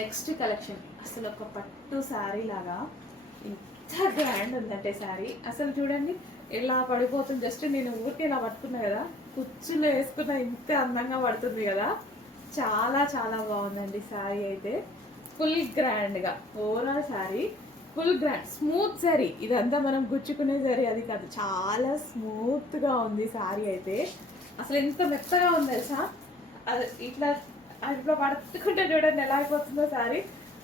Next collection అసలు ఒక పట్టు శారీ లాగా ఇంత గ్రాండ్ ఉందంటే శారీ అసలు చూడండి ఎలా పడిపోతుంది. జస్ట్ నేను ఊరికి ఇలా పట్టుకున్నా కదా, కుచ్చులో వేసుకున్న ఇంత అందంగా పడుతుంది కదా. చాలా చాలా బాగుందండి శారీ అయితే. ఫుల్ గ్రాండ్గా overall sari full grand smooth sari. ఇదంతా మనం గుచ్చుకునే శారీ అది కాదు, చాలా స్మూత్గా ఉంది శారీ అయితే. అసలు ఎంత మెత్తగా ఉంది తెలుసా, అది ఇట్లా అట్లా పడుతుంటే చూడండి ఎలా అయిపోతుందో శారీ.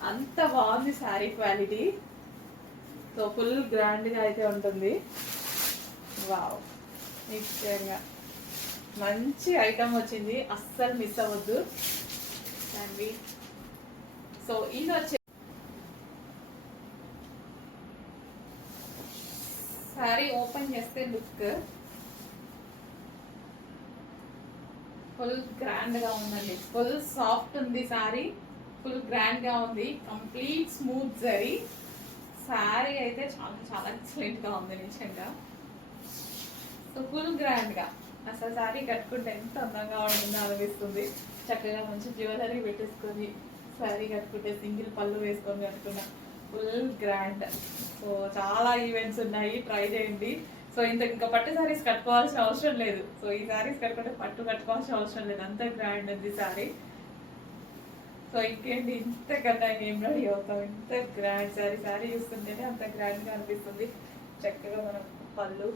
అంత బాగుంది శారీ క్వాలిటీ. సో ఫుల్ గ్రాండ్గా అయితే ఉంటుంది. వావ్, నిశ్చయంగా మంచి ఐటమ్ వచ్చింది, అస్సలు మిస్ అవ్వద్దు. సో ఇది వచ్చే శారీ ఓపెన్ చేస్తే లుక్ ఫుల్ గ్రాండ్ గా ఉందండి. ఫుల్ సాఫ్ట్ ఉంది శారీ, ఫుల్ గ్రాండ్ గా ఉంది. కంప్లీట్ స్మూత్ జరీ శారీ అయితే చాలా చాలా ఎక్సలెంట్ గా ఉంది నిజంగా. సో ఫుల్ గ్రాండ్ గా అసలు శారీ కట్టుకుంటే ఎంత అందంగా ఉంటుందో అనిపిస్తుంది. చక్కగా మంచి జ్యువెలరీ పెట్టేసుకొని శారీ కట్టుకుంటే, సింగిల్ పళ్ళు వేసుకొని కట్టుకున్నా ఫుల్ గ్రాండ్. సో చాలా ఈవెంట్స్ ఉన్నాయి, ట్రై చేయండి. సో ఇంకా పట్టు శారీస్ కట్టుకోవాల్సిన అవసరం లేదు. సో ఈ శారీస్ కట్టుకుంటే పట్టు కట్టుకోవాల్సిన అవసరం లేదు, అంత గ్రాండ్ ఉంది శారీ. సో ఇంకేంటి, ఇంతకన్నా ఏం రెడీ అవుతాం, ఇంత గ్రాండ్ శారీ. శారీ చూస్తుంటేనే అంత గ్రాండ్గా అనిపిస్తుంది. చక్కగా మనం పళ్ళు,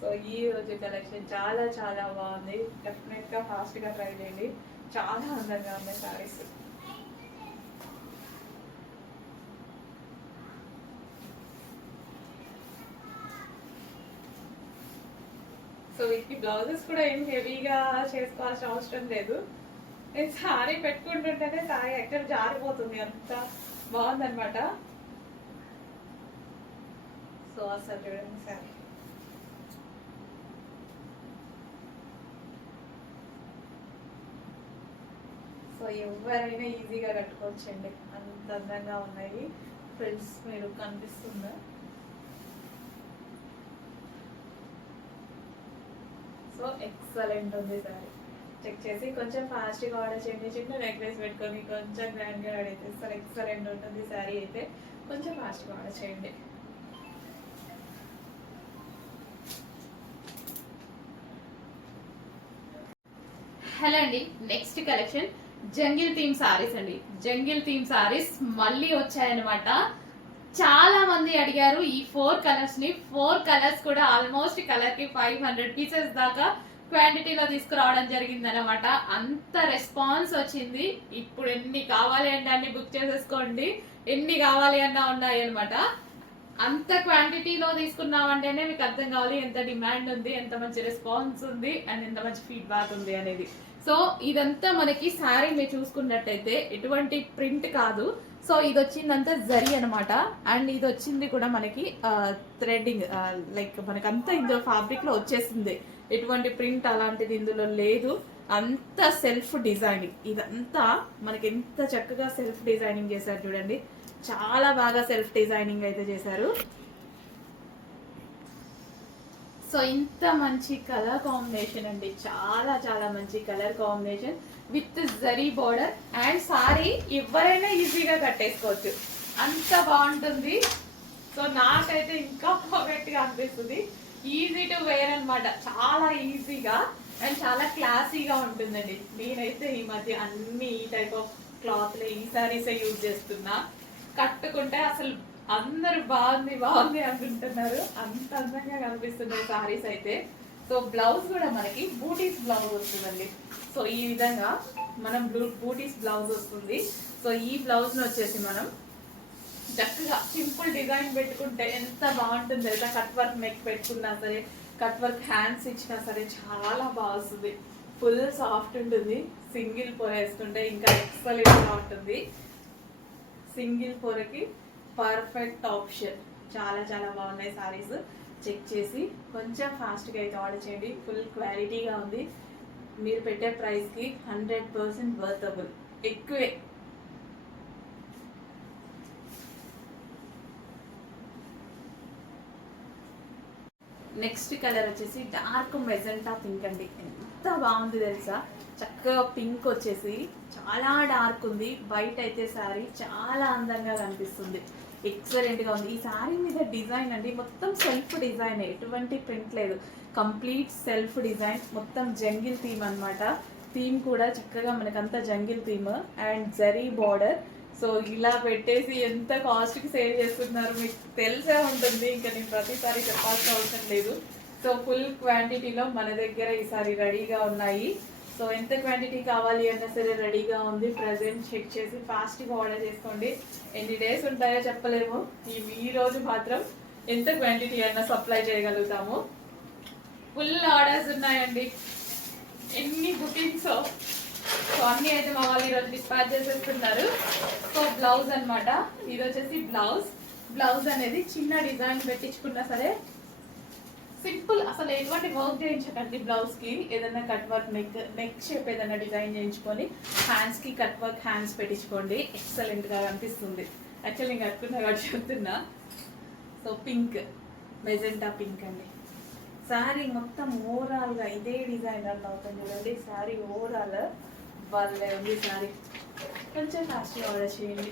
సో ఈ రోజు కలెక్షన్ చాలా చాలా బాగుంది. డెఫినెట్గా ఫాస్ట్గా ట్రై చేయండి, చాలా అందంగా ఉన్నాయి శారీస్. సో వీటికి బ్లౌజెస్ కూడా ఏం హెవీగా చేసుకోవాల్సిన అవసరం లేదు. నేను శారీ పెట్టుకుంటుంటేనే శారీ ఎక్కడ జారిపోతుంది, అంత బాగుందనమాట. సో అసలు చూడండి శారీ సో ఎవరైనా ఈజీగా కట్టుకోవచ్చండి, అంత అందంగా ఉన్నాయి. ఫ్రెండ్స్ మీరు కనిపిస్తుందా? సో ఎక్సలెంట్ ఉంది సారీ. చెక్ చేసి కొంచెం ఫాస్ట్గా ఆర్డర్ చేయండి. చిన్న నెక్లెస్ పెట్టుకొని కొంచెం గ్రాండ్గా రెడీ చేస్తారు, ఎక్సలెంట్ ఉంటుంది శారీ అయితే. కొంచెం ఫాస్ట్గా ఆర్డర్ చేయండి. హలో అండి, next collection jungle theme sarees అండి. జంగిల్ థీమ్ సారీస్ మళ్ళీ వచ్చాయన్నమాట. చాలా మంది అడిగారు ఈ 4 కలర్స్ ని. 4 కలర్స్ కూడా ఆల్మోస్ట్ కలర్ కి 500 పీసెస్ దాకా క్వాంటిటీలో తీసుకురావడం జరిగింది అనమాట. అంత రెస్పాన్స్ వచ్చింది. ఇప్పుడు ఎన్ని కావాలి అంటే అన్ని బుక్ చేసేసుకోండి, ఎన్ని కావాలి అన్నా ఉన్నాయి అనమాట. అంత క్వాంటిటీలో తీసుకున్నామంటేనే మీకు అర్థం కావాలి ఎంత డిమాండ్ ఉంది, ఎంత మంచి రెస్పాన్స్ ఉంది అండ్ ఎంత మంచి ఫీడ్బ్యాక్ ఉంది అనేది. సో ఇదంతా మనకి శారీ మీరు చూసుకున్నట్టయితే ఎటువంటి ప్రింట్ కాదు. సో ఇది వచ్చిందంతా జరీ అనమాట. అండ్ ఇది వచ్చింది కూడా మనకి థ్రెడ్డింగ్, లైక్ మనకంతా ఇందులో ఫ్యాబ్రిక్ లో వచ్చేసింది. ఎటువంటి ప్రింట్ అలాంటిది ఇందులో లేదు. అంత సెల్ఫ్ డిజైనింగ్. ఇదంతా మనకి ఎంత చక్కగా సెల్ఫ్ డిజైనింగ్ చేశారు చూడండి, చాలా బాగా సెల్ఫ్ డిజైనింగ్ అయితే చేశారు. సో ఇంత మంచి కలర్ కాంబినేషన్ అండి, చాలా చాలా మంచి colour combination with zari border. And sorry ఎవరైనా ఈజీగా కట్టేసుకోవచ్చు, అంత బాగుంటుంది. సో నాకైతే ఇంకా పర్ఫెక్ట్ గా అనిపిస్తుంది. ఈజీ టు వేర్ అనమాట, చాలా ఈజీగా అండ్ చాలా క్లాసీగా ఉంటుందండి. నేనైతే ఈ మధ్య అన్ని ఈ టైప్ ఆఫ్ క్లాత్లే, ఈ సారీసే యూజ్ చేస్తున్నా. కట్టుకుంటే అసలు అందరు బాగుంది బాగుంది అనుకుంటున్నారు, అంత అందంగా కనిపిస్తున్నాయి సారీస్ అయితే. సో బ్లౌజ్ కూడా మనకి బూటీస్ బ్లౌజ్ వస్తుందండి. సో ఈ విధంగా మనం బూటీస్ బ్లౌజ్ వస్తుంది. సో ఈ బ్లౌజ్ ను వచ్చేసి మనం చక్కగా సింపుల్ డిజైన్ పెట్టుకుంటే ఎంత బాగుంటుంది కదా. కట్ వర్క్ నెక్ పెట్టుకున్నా సరే, కట్ వర్క్ హ్యాండ్స్ ఇచ్చినా సరే చాలా బాగా వస్తుంది. ఫుల్ సాఫ్ట్ ఉంటుంది. సింగిల్ పొర వేసుకుంటే ఇంకా ఎక్సలెంట్ గా ఉంటుంది. సింగిల్ పొరకి పర్ఫెక్ట్ ఆప్షన్. చాలా చాలా బాగున్నాయి సారీస్. చెక్ చేసి కొంచెం ఫాస్ట్గా అయితే ఆర్డర్ చేయండి. ఫుల్ క్వాలిటీగా ఉంది. మీరు పెట్టే ప్రైస్కి 100% వర్తబుల్, ఎక్కువే. నెక్స్ట్ కలర్ వచ్చేసి డార్క్ మెజెంటా పింక్ అండి. ఎంత బాగుంది తెలుసా, చక్కగా పింక్ వచ్చేసి చాలా డార్క్ ఉంది. వైట్ అయితే శారీ చాలా అందంగా కనిపిస్తుంది, ఎక్సలెంట్ గా ఉంది. ఈ శారీ మీద డిజైన్ అండి మొత్తం సెల్ఫ్ డిజైన్, ఎటువంటి ప్రింట్ లేదు, కంప్లీట్ సెల్ఫ్ డిజైన్. మొత్తం జంగిల్ థీమ్ అన్నమాట. థీమ్ కూడా చక్కగా మనకంతా jungle theme and zari border. So ఇలా పెట్టేసి ఎంత కాస్ట్కి సేల్ చేస్తున్నారు మీకు తెలిసే ఉంటుంది, ఇంకా నేను ప్రతిసారి చెప్పాల్సిన అవసరం లేదు. సో ఫుల్ క్వాంటిటీలో మన దగ్గర ఈసారి రెడీగా ఉన్నాయి. సో ఎంత క్వాంటిటీ కావాలి అన్నా సరే రెడీగా ఉంది. ప్రజెంట్ చెక్ చేసి ఫాస్ట్గా ఆర్డర్ చేసుకోండి. ఎన్ని డేస్ ఉంటాయో చెప్పలేము, ఈ రోజు మాత్రం ఎంత క్వాంటిటీ అయినా సప్లై చేయగలుగుతాము. ఫుల్ ఆర్డర్స్ ఉన్నాయండి, ఎన్ని బుకింగ్స్. సో అన్ని అయితే మా వాళ్ళు ఈరోజు డిస్పాచ్ చేసేస్తున్నారు. సో బ్లౌజ్ అనమాట, ఇది వచ్చేసి బ్లౌజ్ అనేది చిన్న డిజైన్ పెట్టించుకున్నా సరే సింపుల్, అసలు ఎటువంటి వర్క్ చేయించకండి. బ్లౌజ్ కి ఏదైనా కట్ వర్క్, నెక్ షేప్ ఏదైనా డిజైన్ చేయించుకొని హ్యాండ్స్ కి కట్ వర్క్ హ్యాండ్స్ పెట్టించుకోండి, ఎక్సలెంట్ గా కనిపిస్తుంది. యాక్చువల్లీ నేను కట్టుకున్నా కాబట్టి చెప్తున్నా. సో పింక్, మెజెంటా పింక్ అండి. శారీ మొత్తం ఓవరాల్ గా ఇదే డిజైన్ అలా అవుతుంది చూడండి. శారీ ఓవరాల్ వాళ్ళే ఉంది. శారీ కొంచెం ఫాస్ట్గా ఆర్డర్ చేయండి.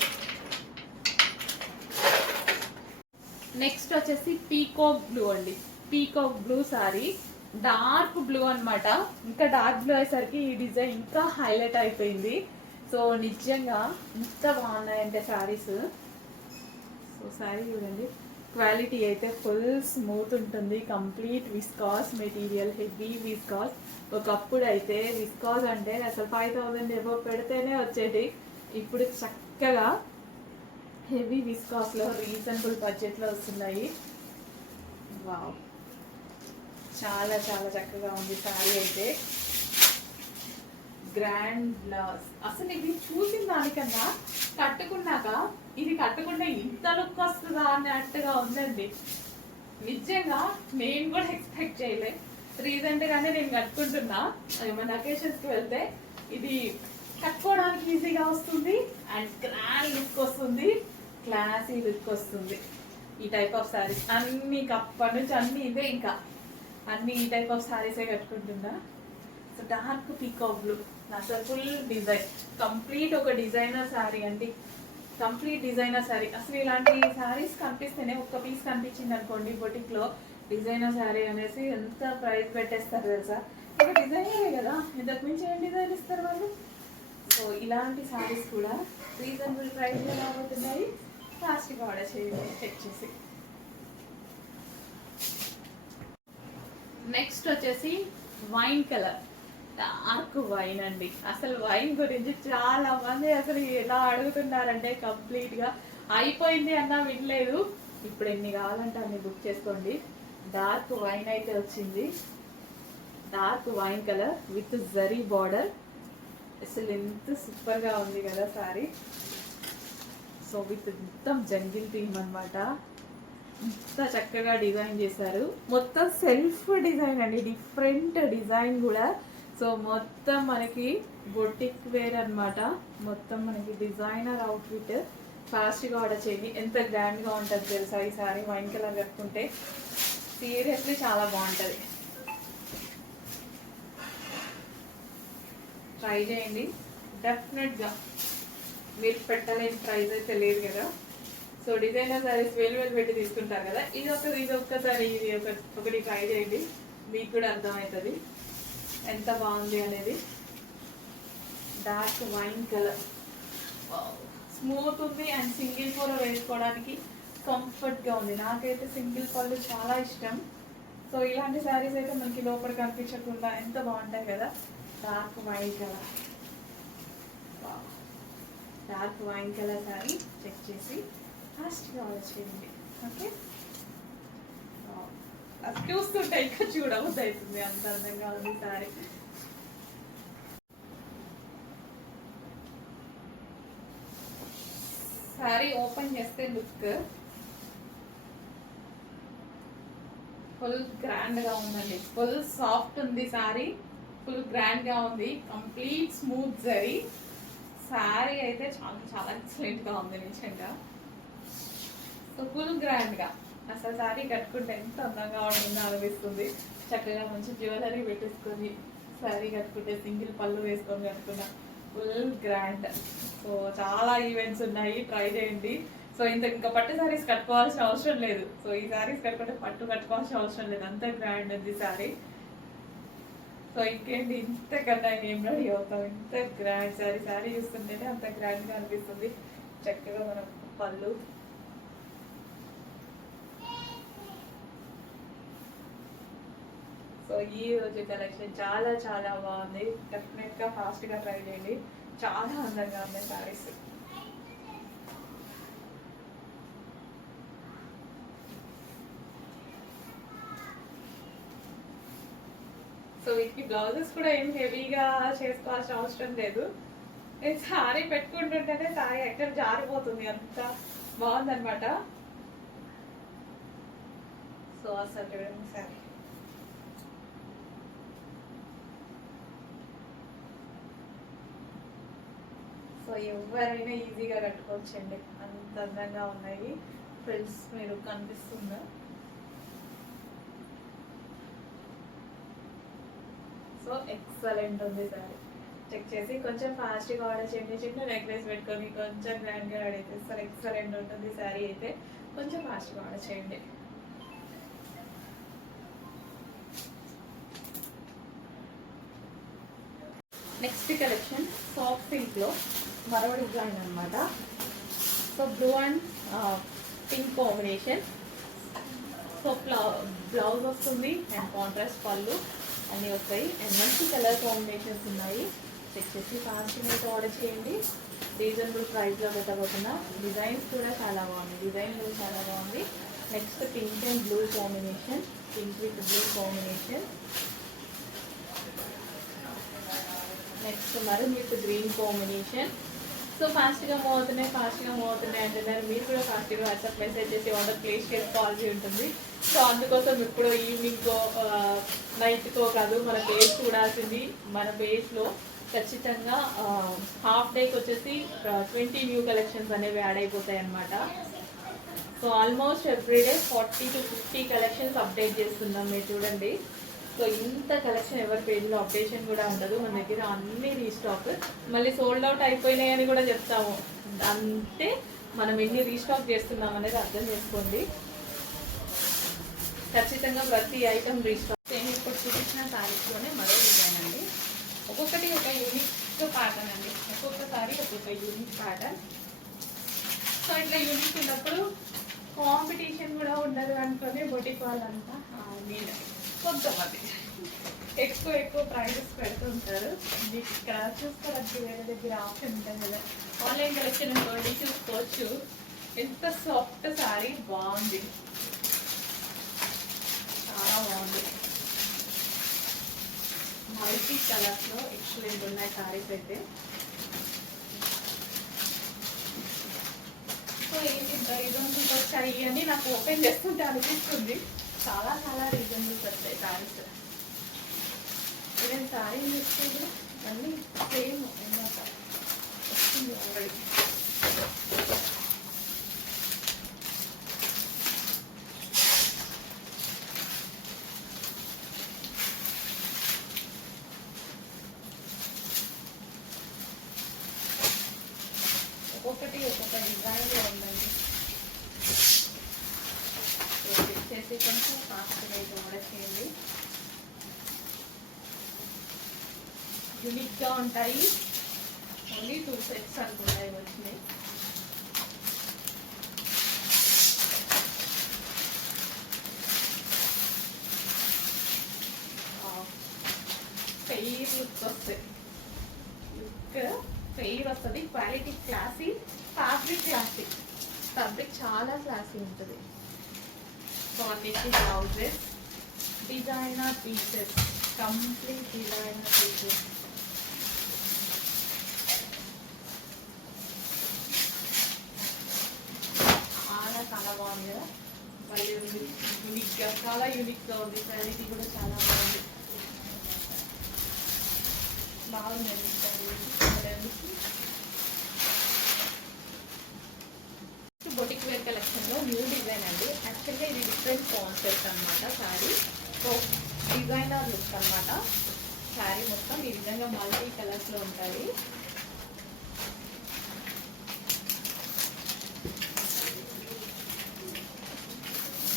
నెక్స్ట్ వచ్చేసి పీకాక్ బ్లూ అండి. Peacock blue sari, dark blue అనమాట. ఇంకా డార్క్ బ్లూ అయ్యేసరికి ఈ డిజైన్ ఇంకా హైలైట్ అయిపోయింది. సో నిజంగా ఎంత బాగున్నాయంటే శారీస్. సో శారీ చూడండి, క్వాలిటీ అయితే ఫుల్ స్మూత్ ఉంటుంది, complete viscous material, heavy viscous. ఒకప్పుడు అయితే విస్కాస్ అంటే అసలు 5000 ఎబో పెడితేనే వచ్చేది. ఇప్పుడు చక్కగా హెవీ విస్కాస్లో రీజనబుల్ బడ్జెట్లో వస్తున్నాయి. వావ్, చాలా చాలా చక్కగా ఉంది శారీ అయితే. గ్రాండ్ బ్లౌజ్, అసలు ఇది చూసిన దానికన్నా కట్టుకున్నాక ఇది కట్టుకుంటే ఇంత లుక్ వస్తుందా అన్నట్టుగా ఉందండి. నిజంగా నేను కూడా ఎక్స్పెక్ట్ చేయలే. రీసెంట్ గానే నేను కట్టుకుంటున్నా, ఏమైనా అకేషన్స్ కి వెళ్తే ఇది కట్టుకోవడానికి ఈజీగా వస్తుంది అండ్ గ్రాండ్ లుక్ వస్తుంది, క్లాసీ లుక్ వస్తుంది. ఈ టైప్ ఆఫ్ శారీస్ అన్ని అప్పటి నుంచి అన్ని ఇదే, ఇంకా అన్ని ఈ టైప్ ఆఫ్ శారీసే కట్టుకుంటున్నా. సో డార్క్ పీకాక్ బ్లూ, అసలు ఫుల్ డిజైన్, కంప్లీట్ ఒక డిజైనర్ శారీ అండి, కంప్లీట్ డిజైనర్ శారీ. అసలు ఇలాంటి శారీస్ కనిపిస్తేనే, ఒక్క పీస్ కనిపించింది అనుకోండి బొటిక్ లో డిజైనర్ శారీ అనేసి ఎంత ప్రైస్ పెట్టేస్తారు తెలుసా. ఇక డిజైనరే కదా, ఇంతకు మించి ఏం డిజైన్ ఇస్తారు వాళ్ళు. సో ఇలాంటి శారీస్ కూడా రీజనబుల్ ప్రైస్ లో రాబోతున్నాయి. ఫాస్ట్గా ఆర్డర్ చేయండి చెక్ చేసి. నెక్స్ట్ వచ్చేసి వైన్ కలర్, డార్క్ వైన్ అండి. అసలు వైన్ గురించి చాలా మంది అసలు ఎలా అడుగుతున్నారంటే కంప్లీట్ గా అయిపోయింది అన్నా వినలేదు. ఇప్పుడు ఎన్ని కావాలంటే అన్ని బుక్ చేసుకోండి. డార్క్ వైన్ అయితే వచ్చింది, dark wine colour with zari border. అసలు ఎంత సూపర్ గా ఉంది కదా సారీ. సో విత్ మొత్తం జంగిల్ థీమ్ అనమాట, ఇంత చక్కగా డిజైన్ చేశారు. మొత్తం సెల్ఫ్ డిజైన్ అండి, డిఫరెంట్ డిజైన్ కూడా. సో మొత్తం మనకి బొటిక్ వేర్ అనమాట, మొత్తం మనకి డిజైనర్ అవుట్ఫిట్. ఫాస్ట్గా ఆర్డర్ చేయండి. ఎంత గ్రాండ్గా ఉంటుంది తెలుసా ఈ సారీ, వైన్ కలర్ కట్టుకుంటే సీరియస్లీ చాలా బాగుంటుంది. ట్రై చేయండి డెఫినెట్గా, మీరు పెట్టలేని ప్రైస్ అయితే లేదు కదా. సో డిజైనర్ సారీస్ వేలు పెట్టి తీసుకుంటారు కదా, ఇది ఒక్కసారి ఇది ఒకటి ట్రై చేయండి, మీకు కూడా అర్థమవుతుంది ఎంత బాగుంది అనేది. డార్క్ వైన్ కలర్ స్మూత్ ఉంది అండ్ సింగిల్ కూర వేసుకోవడానికి కంఫర్ట్గా ఉంది. నాకైతే సింగిల్ పళ్ళు చాలా ఇష్టం. సో ఇలాంటి శారీస్ అయితే మనకి లోపల కనిపించకుండా ఎంత బాగుంటాయి కదా. Dark wine colour, dark wine colour sari check చేసి ఫాస్ట్గా ఆర్డర్ చేయండి. ఓకే, అది చూస్తుంటే ఇంకా చూడవద్దు అవుతుంది, అంత అందంగా ఉంది శారీ. శారీ ఓపెన్ చేస్తే లుక్ ఫుల్ గ్రాండ్ గా ఉందండి, ఫుల్ సాఫ్ట్ ఉంది శారీ, ఫుల్ గ్రాండ్ గా ఉంది, కంప్లీట్ స్మూత్ జరీ. శారీ అయితే చాలా చాలా ఎక్సలెంట్ గా ఉంది నిజంగా. సో ఫుల్ గ్రాండ్ గా అసలు శారీ కట్టుకుంటే ఎంత అందంగా ఉంటుందో అనిపిస్తుంది. చక్కగా మంచి జ్యువెలరీ పెట్టేసుకొని శారీ కట్టుకుంటే సింగిల్ పళ్ళు వేసుకొని కట్టుకున్నా ఫుల్ గ్రాండ్. సో చాలా ఈవెంట్స్ ఉన్నాయి, ట్రై చేయండి. సో ఇంకా పట్టు శారీస్ కట్టుకోవాల్సిన అవసరం లేదు. సో ఈ శారీస్ కట్టుకుంటే పట్టు కట్టుకోవాల్సిన అవసరం లేదు, అంత గ్రాండ్ ఉంది శారీ. సో ఇంకేంటి, ఇంతకన్నా ఏం రెడీ అవుతాం, ఇంత గ్రాండ్ శారీ. శారీ చూస్తుంటేనే అంత గ్రాండ్గా అనిపిస్తుంది. చక్కగా మనం పళ్ళు, సో ఈ రోజు కలెక్షన్ చాలా చాలా బాగుంది. డెఫినెట్గా ఫాస్ట్గా ట్రై చేయండి, చాలా అందంగా ఉన్నాయి శారీస్. సో వీటికి బ్లౌజెస్ కూడా ఏం హెవీగా చేసుకోవాల్సిన అవసరం లేదు. నేను శారీ పెట్టుకుంటుంటేనే శారీ ఎక్కడ జారిపోతుంది, అంత బాగుందనమాట. సో అసలు చూడండి శారీ. సో ఎవరైనా ఈజీగా కట్టుకోవచ్చండి, అంత అందంగా ఉన్నాయి. ఫ్రెండ్స్ మీరు కనిపిస్తుందా? సో ఎక్సలెంట్ ఉంది సారీ. చెక్ చేసి కొంచెం ఫాస్ట్గా ఆర్డర్ చేయండి. చిన్న నెక్లెస్ పెట్టుకొని కొంచెం గ్రాండ్గా రెడీ చేస్తారు, ఎక్సలెంట్ ఉంటుంది శారీ అయితే. కొంచెం ఫాస్ట్గా ఆర్డర్ చేయండి. నెక్స్ట్ కలెక్షన్ సాఫ్ట్ సిల్క్లో మరో డిజైన్ అనమాట. So blue and pink combination. So blouse వస్తుంది అండ్ కాంట్రాస్ట్ పళ్ళు అన్నీ వస్తాయి అండ్ మంచి కలర్ కాంబినేషన్స్ ఉన్నాయి. చెక్ చేసి ఫాస్ట్గా అయితే ఆర్డర్ చేయండి. రీజనబుల్ ప్రైస్లో పెట్టబోతున్నా. డిజైన్స్ కూడా చాలా బాగుంది, డిజైన్ కూడా చాలా బాగుంది. Next pink and blue combination, pink with blue combination. Next maroon with green combination. So ఫాస్ట్గా మూవ్ అవుతున్నాయి అంటున్నారు. మీరు కూడా ఫాస్ట్గా వాట్సాప్ మెసేజ్ చేసి ఆర్డర్ ప్లేస్ చేసుకోవాల్సి ఉంటుంది. సో అందుకోసం ఇప్పుడు ఈవినింగ్కో నైట్కో కాదు, మన పేజ్ చూడాల్సింది. మన పేజ్లో ఖచ్చితంగా హాఫ్ డేకి వచ్చేసి 20 న్యూ కలెక్షన్స్ అనేవి యాడ్ అయిపోతాయి అన్నమాట. So almost everyday 40 to 50 collections update చేస్తున్నాం, మీరు చూడండి. సో ఇంత కలెక్షన్ ఎవరి పేజ్లో అప్డేషన్ కూడా ఉండదు. మన దగ్గర అన్ని రీస్టాక్, మళ్ళీ సోల్డ్ అవుట్ అయిపోయినాయి అని కూడా చెప్తాము. అంటే మనం ఎన్ని రీస్టాక్ చేస్తున్నాం అనేది అర్థం చేసుకోండి. ఖచ్చితంగా ప్రతి ఐటమ్ రీస్టాక్. నేను ఇప్పుడు చూపించిన శారీస్లోనే మరో డిజైన్ అండి. ఒక్కొక్కటి ఒక యూనిక్ ప్యాటర్న్ అండి, ఒక్కొక్కసారి ఒక్కొక్క యూనిక్ ప్యాటర్న్. సో ఇట్లా యూనిక్ ఉన్నప్పుడు కాంపిటీషన్ కూడా ఉండదు అనుకుని బొటిక్ వాళ్ళంతా నేను కొంతమంది ఎక్కువ ప్రైజెస్ పెడుతుంటారు. మీకు ఇక్కడ చూసుకోవచ్చు, వేరే దగ్గర ఆప్షన్ ఉంటుంది కదా, ఆన్లైన్ కలెక్షన్ అనుకోండి, చూసుకోవచ్చు. ఎంత సాఫ్ట్ శారీ, బాగుంది, చాలా బాగుంది. మల్టీ కలర్స్లో ఎక్సలెంట్ ఉన్నాయి శారీస్ అయితే. సో ఏంటి రీజనబుల్స్ వచ్చాయి అని నాకు ఓపెన్ చేస్తుంటే అనిపిస్తుంది. చాలా చాలా రీజనబుల్స్ వస్తాయి శారీస్. నేను శారీ చూస్తే అన్నీ సేమ్ అన్నమాట వస్తుంది ఆల్రెడీ. ఒక్కొక్కటి ఒక్కొక్క డిజైన్లో ఉందండి. చేసి కొంచెం ఫాస్ట్గా అయితే ఆర్డర్ చేయండి. యూనిక్గా ఉంటాయి. ఓన్లీ 2 sets అనుకుంటాయి వచ్చినాయి. ఫెయిర్ లుక్ వస్తాయి, లుక్ ఫెయిర్ వస్తుంది. Quality classy, fabric classy, fabric చాలా క్లాసీ ఉంటుంది. సో అన్నిటి blouses designer pieces, complete designer pieces. చాలా బాగుంది కదా, మళ్ళీ యూనిక్గా, చాలా యూనిక్గా ఉంది. క్వాలిటీ కూడా చాలా బాగుంది, బొటిక్ వేర్ కలెక్షన్ లో న్యూ డిజైన్ అండి. యాక్చువల్గా ఇది డిఫరెంట్ కాన్సెప్ట్ అన్నమాట శారీ. సో డిజైనర్ లుక్ అన్నమాట. శారీ మొత్తం ఈ విధంగా మల్టీ కలర్స్ లో ఉంటాయి.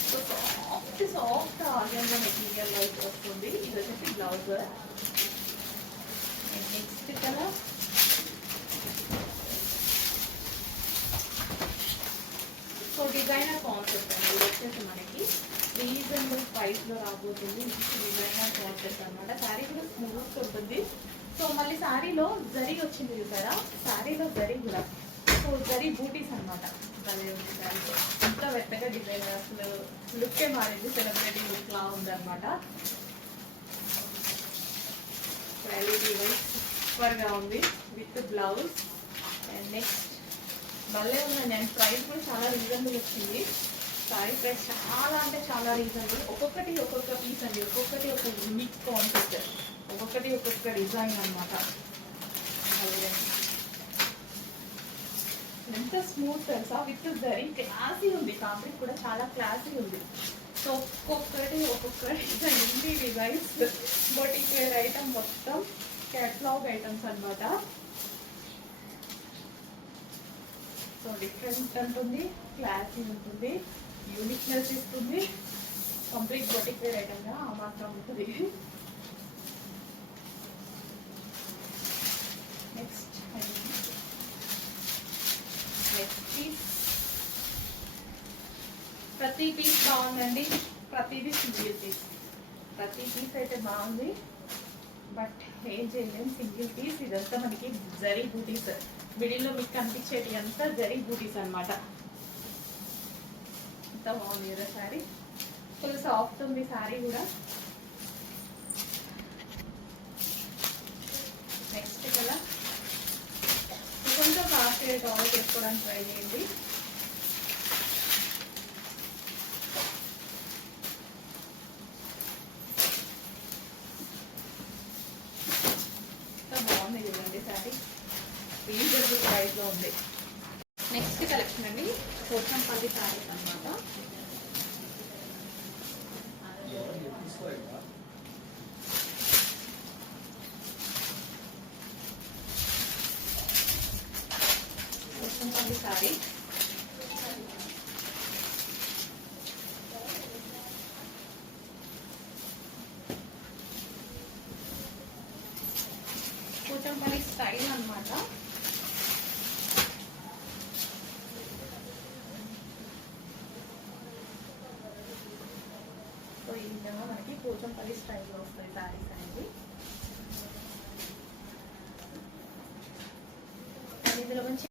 So soft soft organza material లో వస్తుంది. ఇది వచ్చేసి blouse. Next colour so designer concept అండి. ఇది వచ్చేసి మనకి రీజనబుల్ ప్రైస్ లో రాబోతుంది. డిజైనర్ కాన్సెప్ట్ అనమాట. శారీ కూడా స్మూత్ ఉంటుంది. సో మళ్ళీ శారీలో జరీ వచ్చింది చూసారా, శారీలో జరీ కూడా సో జరీ బూటీస్ అనమాట. భలే ఉంది శారీ. ఇంత వెత్తగా డిజైన్ అసలు లుక్కే మారింది. సెలబ్రిటీ లుక్ లా ఉందన్నమాట. క్వాలిటీ వైజ్ సూపర్గా ఉంది విత్ బ్లౌజ్. అండ్ నెక్స్ట్ భలే ఉందండి. అండ్ ప్రైస్ కూడా చాలా రీజనబుల్ వచ్చింది. సారీ ప్రైస్ చాలా అంటే చాలా రీజనబుల్. ఒక్కొక్కటి ఒక్కొక్క పీస్ అండి. ఒక్కొక్కటి ఒక యూనిక్ కాన్సెప్ట్, ఒక్కొక్కటి ఒక్కొక్క డిజైన్ అనమాట. ఎంత స్మూత్ తెలుసా, విత్ జరీ క్లాసీ ఉంది. ఫ్యాబ్రిక్ కూడా చాలా క్లాసీ ఉంది. సో ఒక్కొక్కటి ఒక్కొక్క డిజైన్, ఇన్ని డిజైన్స్ బొటిక్ వేర్ ఐటమ్, మొత్తం క్యాట్లాగ్ ఐటమ్స్ అనమాట. సో డిఫరెంట్ ఉంటుంది, క్లాసీ ఉంటుంది, యూనిక్నెస్ ఇస్తుంది. కంప్లీట్ బొటిక్ వేర్ ఐటమ్గా ఆ మాత్రం ఉంటుంది. Next piece. ప్రతి పీస్ బాగుందండి. ప్రతిదీ సింగిల్ పీస్. ప్రతి పీస్ అయితే బాగుంది. బట్ ఏం చేయలేము, సింగిల్ పీస్. ఇదంతా మనకి జరీ బూటీస్. మిడిల్లో మీకు కనిపించేటి అంతా జరీ బూటీస్ అనమాట. ఎంత బాగుంది కదా శారీ. ఫుల్ సాఫ్ట్ ఉంది శారీ కూడా. నెక్స్ట్ కలర్ కొంచెం ఫాస్ట్గా కవర్ చేసుకోవడానికి ట్రై చేయండి. బాగుంది చూడండి శారీ. రీజనబుల్ ప్రైస్ లో ఉంది. నెక్స్ట్ కలెక్షన్ అండి పోచంపల్లి శారీస్ అన్నమాట. పోచంపల్లి శారీ పోచంపల్లి స్టైల్ అన్నమాట. సో ఈ విధంగా మనకి పోచంపల్లి స్టైల్లో వస్తాయి శారీస్ అనేది. ఇందులో మంచి